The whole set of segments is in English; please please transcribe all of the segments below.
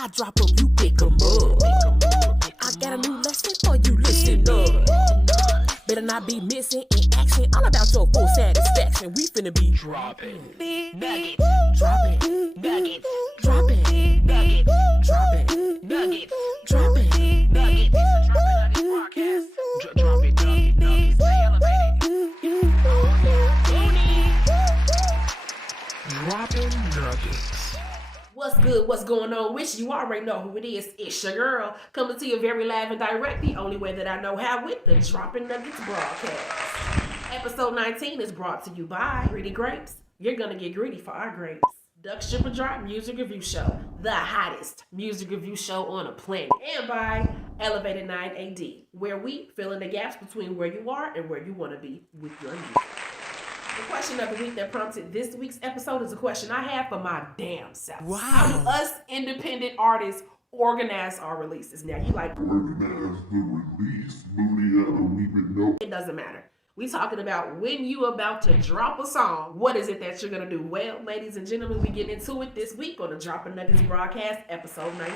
I drop them, you pick 'em up. I got a new lesson for you, listen up. Better not be missing in action. All about your full satisfaction. We finna be dropping nuggets, dropping nuggets, dropping nuggets, dropping nuggets, dropping nuggets, dropping nuggets, stay elevated. Dropping nuggets. What's good? What's going on? Wish you already know who it is. It's your girl coming to you very live and direct, the only way that I know how, with the Dropping Nuggets broadcast. Episode 19 is brought to you by Greedy Grapes. You're gonna get greedy for our grapes. Duck Stripper Drop Music Review Show, the hottest music review show on the planet. And by Elevated 9 AD, where we fill in the gaps between where you are and where you want to be with your music. The question of the week that prompted this week's episode is a question I have for my damn self. Wow. How do us independent artists organize our releases? Now, you like, Organize the release, Moody, I don't even know. it doesn't matter. We talking about when you about to drop a song, what is it that you're going to do? Well, ladies and gentlemen, we get into it this week on the Dropping Nuggets broadcast, episode 19.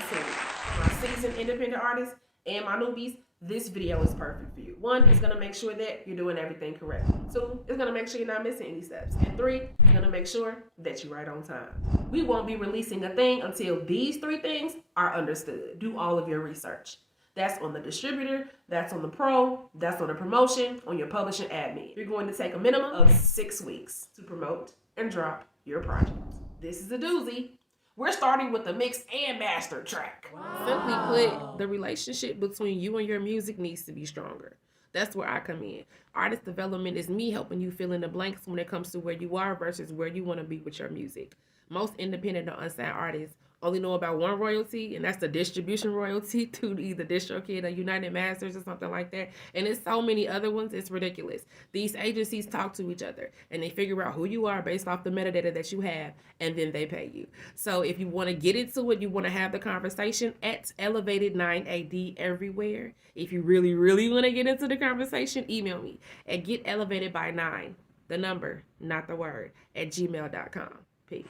My seasoned independent artists and my newbies, this video is perfect for you. 1, it's going to make sure that you're doing everything correctly. 2, it's going to make sure you're not missing any steps. And 3, it's going to make sure that you're right on time. We won't be releasing a thing until these 3 things are understood. Do all of your research. That's on the distributor, that's on the pro, that's on the promotion, on your publishing admin. You're going to take a minimum of 6 weeks to promote and drop your project. This is a doozy. We're starting with the mix and master track. Wow. Simply put, the relationship between you and your music needs to be stronger. That's where I come in. Artist development is me helping you fill in the blanks when it comes to where you are versus where you want to be with your music. Most independent or unsigned artists only know about one royalty, and that's the distribution royalty to either DistroKid or United Masters or something like that. And there's so many other ones, it's ridiculous. These agencies talk to each other, and they figure out who you are based off the metadata that you have, and then they pay you. So if you want to get into it, you want to have the conversation, at Elevated 9 AD everywhere. If you really, really want to get into the conversation, email me at getelevatedby9, the number, not the word, at gmail.com. Peace.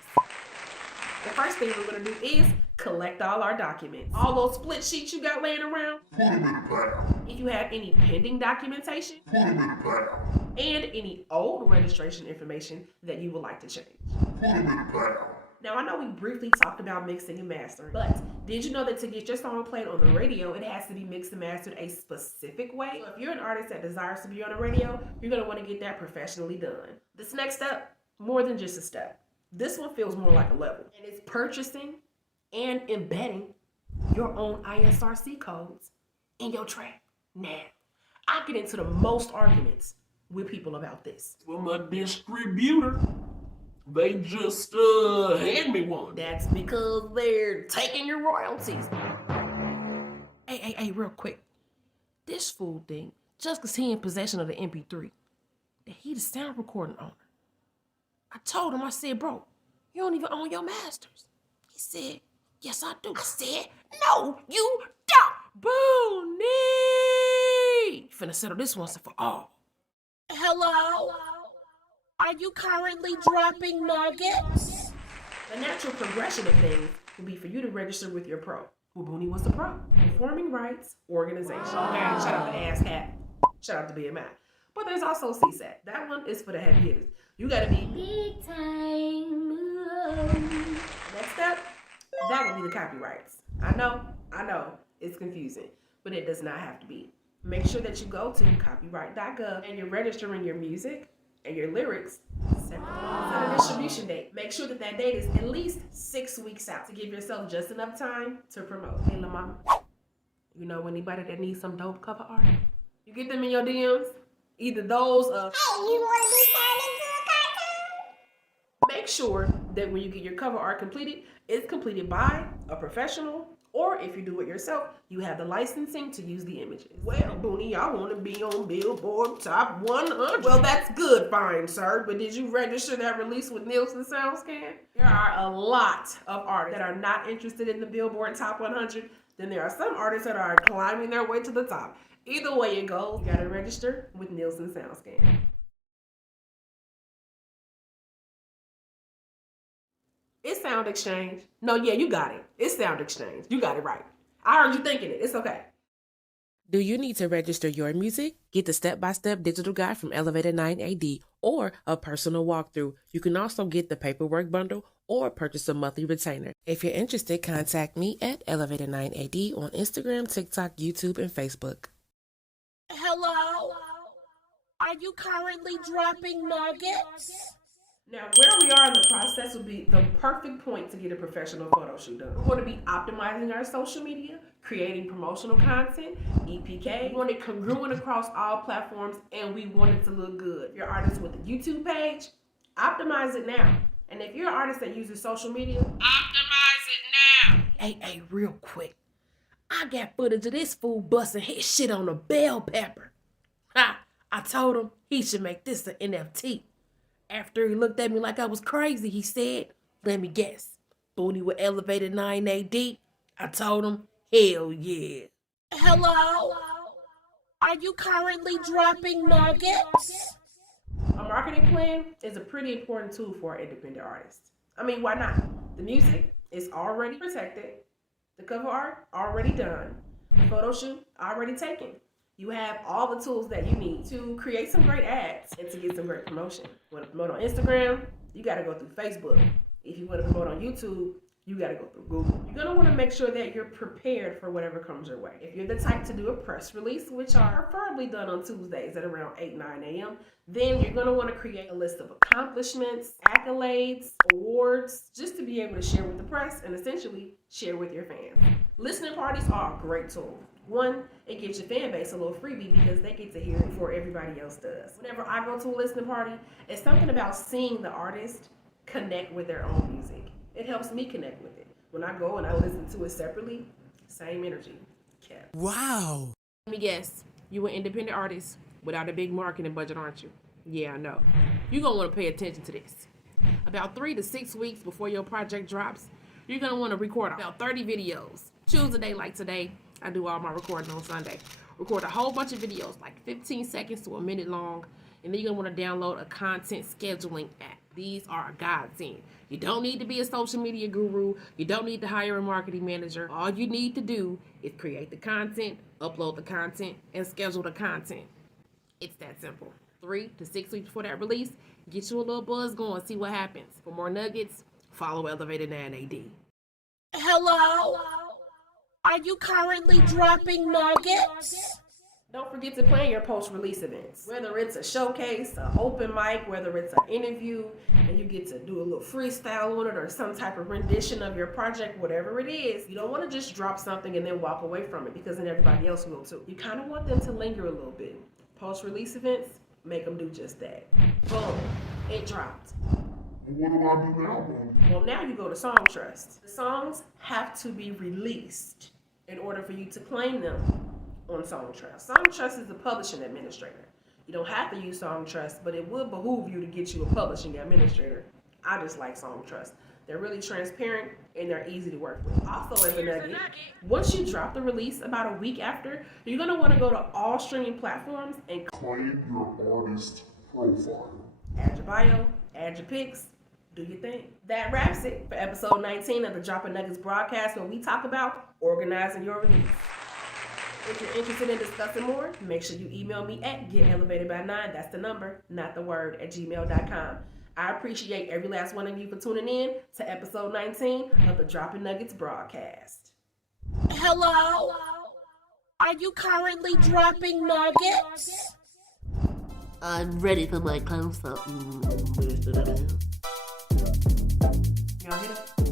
The first thing we're going to do is collect all our documents. All those split sheets you got laying around. Put them in a pile. If you have any pending documentation. Put them in a pile. And any old registration information that you would like to change. Put them in a pile. Now, I know we briefly talked about mixing and mastering, but did you know that to get your song played on the radio, it has to be mixed and mastered a specific way? So if you're an artist that desires to be on the radio, you're going to want to get that professionally done. This next step, more than just a step. This one feels more like a level, and it's purchasing and embedding your own ISRC codes in your track. Now, I get into the most arguments with people about this. From a distributor, they just hand me one. That's because they're taking your royalties. Hey, real quick. This fool thing, just because he in possession of the MP3, that he the sound recording owner. I told him, I said, bro, you don't even own your masters. He said, yes, I do. I said, no, you don't. Booney! Finna settle this once and for all. Hello? Are you currently dropping nuggets? The natural progression of things will be for you to register with your pro. Well, Booney was the pro. Performing Rights Organization. Okay, shout out to ASCAP. Shout out to BMI. But there's also CSAT. That one is for the heavy hitters. You gotta be big time. Next up, that would be the copyrights. I know, it's confusing, but it does not have to be. Make sure that you go to copyright.gov and you're registering your music and your lyrics separately. Set a distribution date. Make sure that that date is at least 6 weeks out to give yourself just enough time to promote. Hey, La Mama, you know anybody that needs some dope cover art? You get them in your DMs. Either those of, Hey, you want to be turned into a cartoon? make sure that when you get your cover art completed, it's completed by a professional, or if you do it yourself, you have the licensing to use the images. Well, Booney, I want to be on Billboard Top 100. Well, that's good, fine, sir, but did you register that release with Nielsen SoundScan? There are a lot of artists that are not interested in the Billboard Top 100. Then there are some artists that are climbing their way to the top. Either way it goes, you gotta register with Nielsen SoundScan. It's Sound Exchange. No, yeah, you got it. It's Sound Exchange. You got it right. I heard you thinking it. It's okay. Do you need to register your music? Get the step-by-step digital guide from Elevated 9AD or a personal walkthrough. You can also get the paperwork bundle or purchase a monthly retainer. If you're interested, contact me at Elevated 9AD on Instagram, TikTok, YouTube, and Facebook. Hello? Are you currently dropping nuggets? Now, where we are in the process will be the perfect point to get a professional photo shoot done. We're going to be optimizing our social media, creating promotional content, EPK. We want it congruent across all platforms, and we want it to look good. If you're an artist with a YouTube page, optimize it now. And if you're an artist that uses social media, optimize it now. Hey, real quick. I got footage of this fool busting his shit on a bell pepper. I told him he should make this an NFT. After he looked at me like I was crazy, he said, let me guess, booty with Elevated 9AD? I told him, hell yeah. Hello? Are you currently dropping nuggets? A marketing plan is a pretty important tool for an independent artist. I mean, why not? The music is already protected. The cover art already done. The photo shoot already taken. You have all the tools that you need to create some great ads and to get some great promotion. You want to promote on Instagram, you got to go through Facebook. If you want to promote on YouTube, you got to go through Google. You're going to want to make sure that you're prepared for whatever comes your way. If you're the type to do a press release, which are preferably done on Tuesdays at around 8, 9 a.m., then you're going to want to create a list of accomplishments, accolades, awards, just to be able to share with the press and essentially share with your fans. Listening parties are a great tool. One, it gives your fan base a little freebie because they get to hear it before everybody else does. Whenever I go to a listening party, it's something about seeing the artist connect with their own music. It helps me connect with it. When I go and I listen to it separately, same energy. Kept. Wow. Let me guess, you an independent artist without a big marketing budget, aren't you? Yeah, I know. You're going to want to pay attention to this. About 3 to 6 weeks before your project drops, you're going to want to record about 30 videos. Choose a day like today. I do all my recording on Sunday. Record a whole bunch of videos, like 15 seconds to a minute long, and then you're going to want to download a content scheduling app. These are a godsend. You don't need to be a social media guru. You don't need to hire a marketing manager. All you need to do is create the content, upload the content, and schedule the content. It's that simple. 3 to 6 weeks before that release, get you a little buzz going, see what happens. For more nuggets, follow Elevated 9AD. Hello? Are you currently dropping nuggets? Don't forget to plan your post-release events. Whether it's a showcase, an open mic, whether it's an interview, and you get to do a little freestyle on it or some type of rendition of your project, whatever it is, you don't want to just drop something and then walk away from it because then everybody else will too. You kind of want them to linger a little bit. Post-release events, make them do just that. Boom, it dropped. What do I do now, man? Well, now you go to Song Trust. The songs have to be released in order for you to claim them on Song Trust. Song Trust is the publishing administrator. You don't have to use Song Trust, but it would behoove you to get you a publishing administrator. I just like Song Trust. They're really transparent and they're easy to work with. Also, as a nugget, once you drop the release about a week after, you're going to want to go to all streaming platforms and Claim your artist profile. add your bio, add your pics, do your thing. That wraps it for episode 19 of the Dropping Nuggets broadcast, where we talk about organizing your release. If you're interested in discussing more, make sure you email me at getelevatedby9, that's the number, not the word, @gmail.com. I appreciate every last one of you for tuning in to episode 19 of the Dropping Nuggets broadcast. Hello? Are you currently dropping nuggets? I'm ready for my close-up. Y'all hear that?